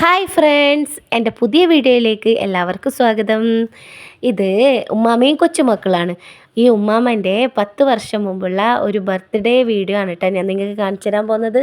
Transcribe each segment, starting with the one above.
Hi friends എന്റെ പുതിയ വീഡിയോയിലേക്ക് എല്ലാവർക്കും സ്വാഗതം. ഇത് ഉമ്മാമയും കൊച്ചുമക്കളാണ്. ഈ ഉമ്മാമന്റെ പത്ത് വർഷം മുമ്പുള്ള ഒരു ബർത്ത്ഡേ വീഡിയോ ആണ് കേട്ടോ ഞാൻ നിങ്ങൾക്ക് കാണിച്ചു തരാൻ പോകുന്നത്.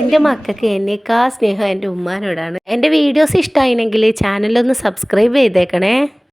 എന്റെ മക്കൾക്ക് എന്നേക്കാ സ്നേഹം എന്റെ ഉമ്മാനോടാണ്. എന്റെ വീഡിയോസ് ഇഷ്ടമായിനെങ്കിൽ ചാനലൊന്ന് സബ്സ്ക്രൈബ് ചെയ്തേക്കണേ.